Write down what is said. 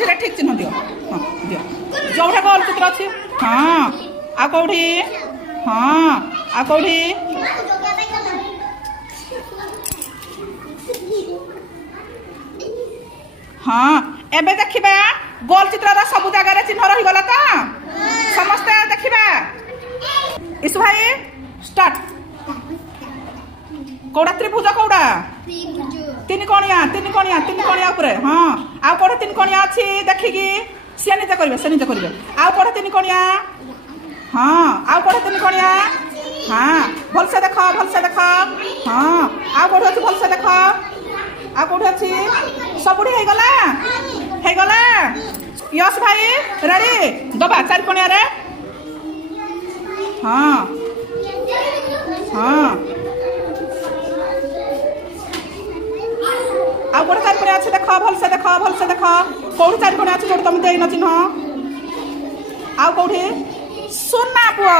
मझे ठीक चिन्ह दियो हाँ दियो जोटा गोल चित्र अच्छी हाँ आ कौटी हाँ आ कौटी हाँ एबे देखिबा गोल चित्र सब जगह चिन्ह रही गला तो समस्ते देखिबा इस भाई स्टार्ट कौड़ा त्रिभुज कौड़ा तीन कणिया ऊपर हाँ आउ कौड़ा तीन कणिया अच्छी देखिकी सी निजे करेंगे आउ कौड़ा तीन कणिया हाँ आउ कौड़ा तीन कणिया हाँ भलसे देख हाँ आउ कौड़ी अच्छी भलसे देख आ कौड़ी अच्छी सबुड़ी है गला यश भाई रेडी दबा चार कणिया रे हाँ हाँ आ गोटे चार कणिया अच्छी देख भलसे देख कौड़ी चार कणिया अच्छी जोड़ तुम देन चिन्ह आउ कौटी सुना पुआ